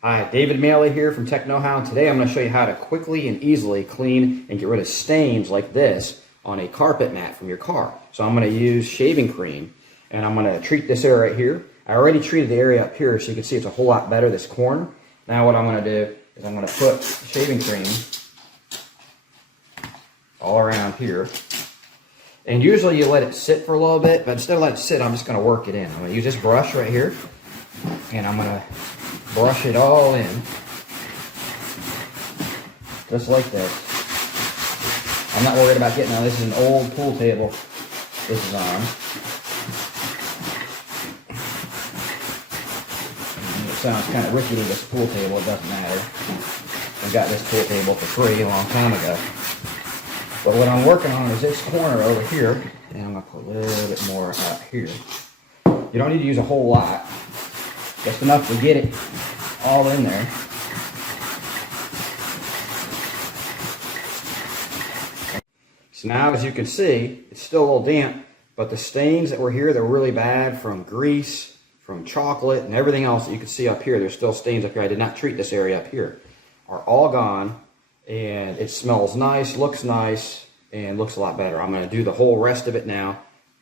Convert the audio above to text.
Hi, David Maley here from Tech Know-How, and today I'm going to show you how to quickly and easily clean and get rid of stains like this on a carpet mat from your car. So I'm going to use shaving cream, and I'm going to treat this area right here. I already treated the area up here, so you can see it's a whole lot better, this corner. Now what I'm going to do is I'm going to put shaving cream all around here. And usually you let it sit for a little bit, but instead of letting it sit, I'm just going to work it in. I'm going to use this brush right here, and I'm going to brush it all in, just like this. I'm not worried about getting, now this is an old pool table this is on. It sounds kind of rickety, this pool table, it doesn't matter. I got this pool table for free a long time ago. But what I'm working on is this corner over here, and I'm going to put a little bit more out here. You don't need to use a whole lot, just enough to get it all in there. So now, as you can see, it's still a little damp, but the stains that were here, they're really bad from grease, from chocolate, and everything else that you can see up here. There's still stains up here. I did not treat this area up here. Are all gone, and it smells nice, looks nice, and looks a lot better. I'm going to do the whole rest of it now.